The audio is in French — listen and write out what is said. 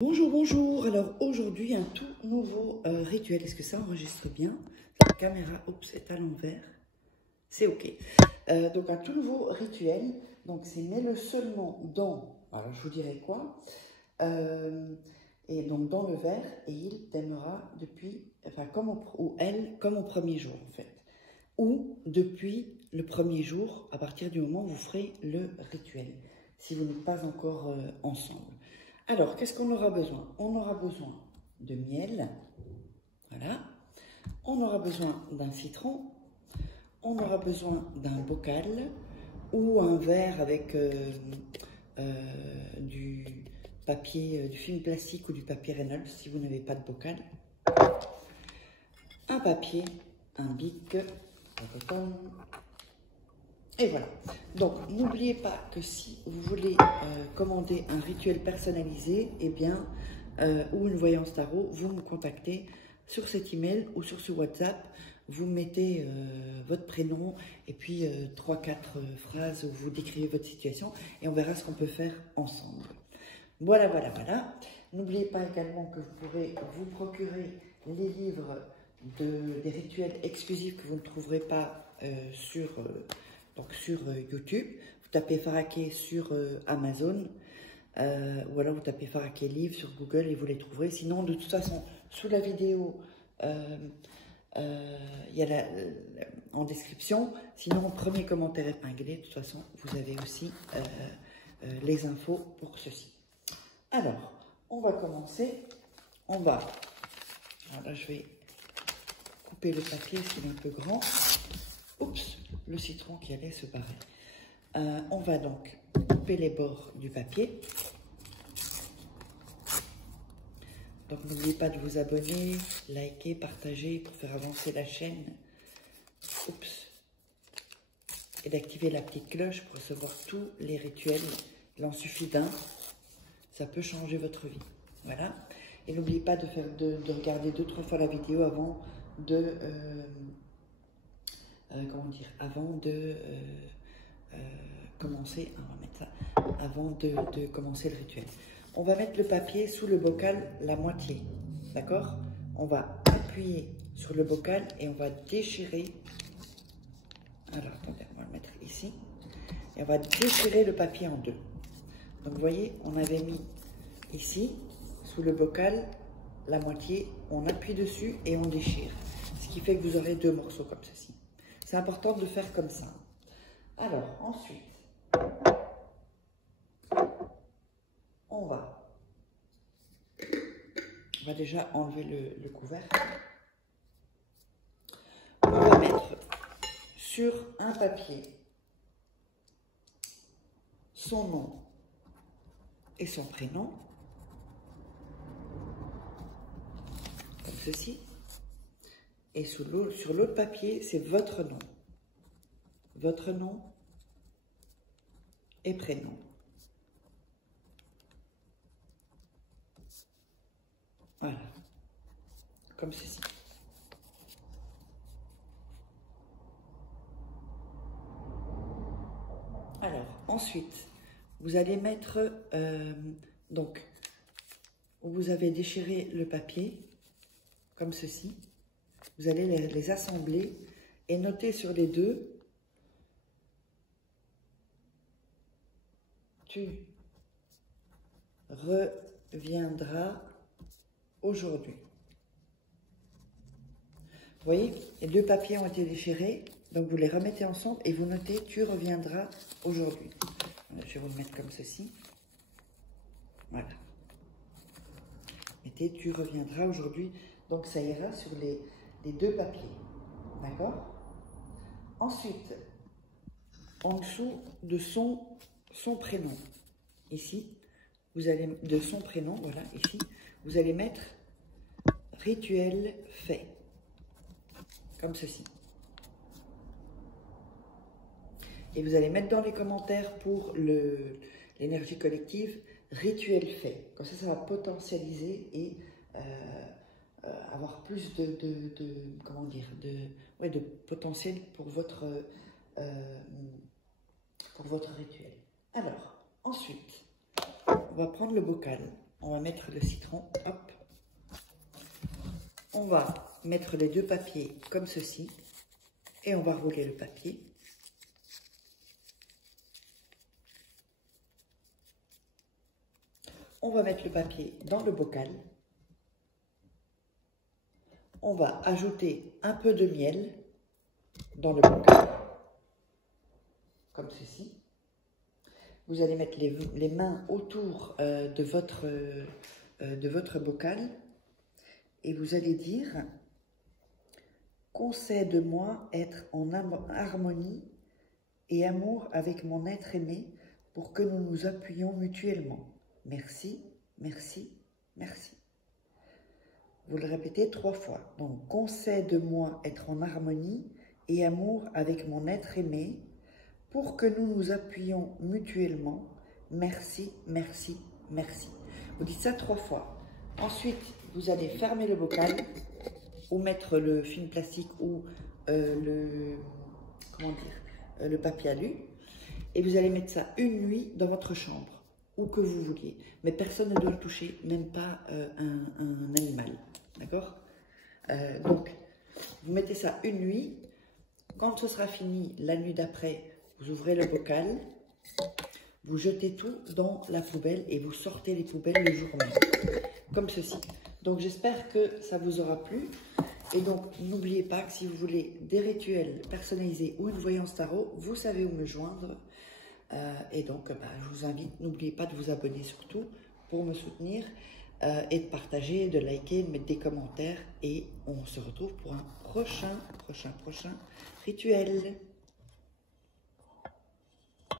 Bonjour, bonjour. Alors aujourd'hui, un tout nouveau rituel. Est-ce que ça enregistre bien? La caméra, oups, est à l'envers. C'est OK. Donc un tout nouveau rituel. Donc c'est mets-le seulement dans, alors je vous dirai quoi, et donc dans le verre, et il t'aimera depuis, enfin comme ou elle, comme au premier jour en fait. Ou depuis le premier jour, à partir du moment où vous ferez le rituel, si vous n'êtes pas encore ensemble. Alors, qu'est-ce qu'on aura besoin? On aura besoin de miel, voilà. On aura besoin d'un citron. On aura besoin d'un bocal ou un verre avec du papier, du film plastique ou du papier Reynolds si vous n'avez pas de bocal. Un papier, un bic, et voilà. Donc, n'oubliez pas que si vous voulez commander un rituel personnalisé, eh bien, ou une voyance tarot, vous me contactez sur cet email ou sur ce WhatsApp. Vous mettez votre prénom et puis 3-4 phrases où vous décrivez votre situation et on verra ce qu'on peut faire ensemble. Voilà, voilà, voilà. N'oubliez pas également que vous pourrez vous procurer les livres des rituels exclusifs que vous ne trouverez pas sur YouTube. Vous tapez Faraké sur Amazon ou alors vous tapez Faraké livre sur Google et vous les trouverez. Sinon, de toute façon, sous la vidéo, il y a en description. Sinon, premier commentaire épinglé. De toute façon, vous avez aussi les infos pour ceci. Alors, on va commencer. Alors là, je vais couper le papier, c'est un peu grand. Oups, le citron qui allait se barrer. On va donc couper les bords du papier. Donc n'oubliez pas de vous abonner, liker, partager pour faire avancer la chaîne. Oups. Et d'activer la petite cloche pour recevoir tous les rituels. Il en suffit d'un. Ça peut changer votre vie. Voilà. Et n'oubliez pas de regarder 2-3 fois la vidéo avant de... commencer, on va mettre ça, avant de commencer le rituel. On va mettre le papier sous le bocal la moitié, d'accord? On va appuyer sur le bocal et on va déchirer. Alors, attendez, on va le mettre ici. Et on va déchirer le papier en deux. Donc, vous voyez, on avait mis ici, sous le bocal, la moitié. On appuie dessus et on déchire. Ce qui fait que vous aurez deux morceaux comme ceci. C'est important de le faire comme ça. Alors, ensuite, on va déjà enlever le couvercle. On va mettre sur un papier son nom et son prénom, comme ceci. Et sur l'autre papier, c'est votre nom. Votre nom et prénom. Voilà. Comme ceci. Alors, ensuite, vous allez mettre, donc, vous avez déchiré le papier, comme ceci. Vous allez les assembler et noter sur les deux. Tu reviendras aujourd'hui. Vous voyez, les deux papiers ont été déchirés, donc vous les remettez ensemble et vous notez tu reviendras aujourd'hui. Je vais vous le mettre comme ceci. Voilà. Mettez tu reviendras aujourd'hui. Donc ça ira sur les deux papiers. D'accord? Ensuite, en dessous de son prénom, ici, vous allez, de son prénom, voilà, ici, vous allez mettre rituel fait, comme ceci. Et vous allez mettre dans les commentaires pour l'énergie collective, rituel fait. Comme ça va potentialiser et avoir plus comment dire, de potentiel pour votre rituel. Alors, ensuite, on va prendre le bocal On va mettre le citron, hop. On va mettre les deux papiers comme ceci. Et on va rouler le papier. On va mettre le papier dans le bocal. On va ajouter un peu de miel dans le bocal, comme ceci. Vous allez mettre les mains autour de votre bocal et vous allez dire « Concède-moi être en harmonie et amour avec mon être aimé pour que nous nous appuyions mutuellement. Merci, merci, merci. » Vous le répétez 3 fois. Donc, concède-moi être en harmonie et amour avec mon être aimé pour que nous nous appuyions mutuellement. Merci, merci, merci. Vous dites ça 3 fois. Ensuite, vous allez fermer le bocal ou mettre le film plastique ou le papier alu. Et vous allez mettre ça une nuit dans votre chambre, où que vous vouliez. Mais personne ne doit le toucher, même pas un animal. D'accord? Donc, vous mettez ça une nuit. Quand ce sera fini, la nuit d'après, vous ouvrez le bocal, vous jetez tout dans la poubelle et vous sortez les poubelles le jour même. Comme ceci. Donc, j'espère que ça vous aura plu. Et donc, n'oubliez pas que si vous voulez des rituels personnalisés ou une voyance tarot, vous savez où me joindre. Et donc, je vous invite, n'oubliez pas de vous abonner surtout pour me soutenir et de partager, de liker, de mettre des commentaires. Et on se retrouve pour un prochain rituel.